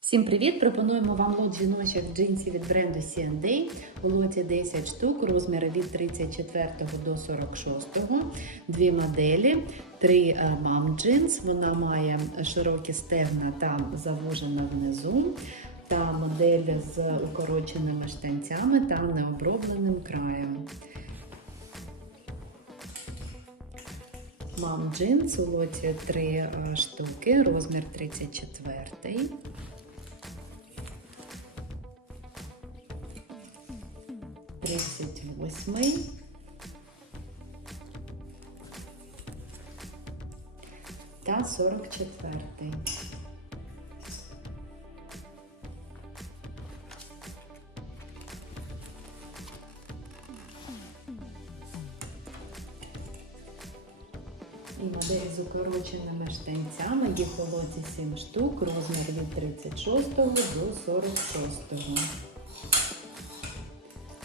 Всім привіт! Пропонуємо вам лот джинсів від бренду C&A. У лоті 10 штук, розміри від 34 до 46. Дві моделі, три е, мам джинс. Вона має широкі стегна та завужена внизу. Та модель з укороченими штанцями та необробленим краєм. Мам джинс у лоті 3 штуки, розмір 34. Тридцять восьмий. Та сорок четвертий. І модель з укороченими штанцями, їх у лоті 7 штук, розмір від 36 до 46.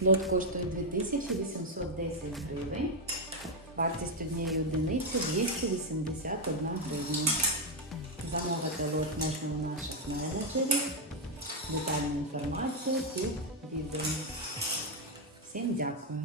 Лот коштує 2810 гривень. Вартість однієї одиниці 281 гривня. Замовити лот можна на наших менеджерів. Детальну інформацію під відео. Всім дякую.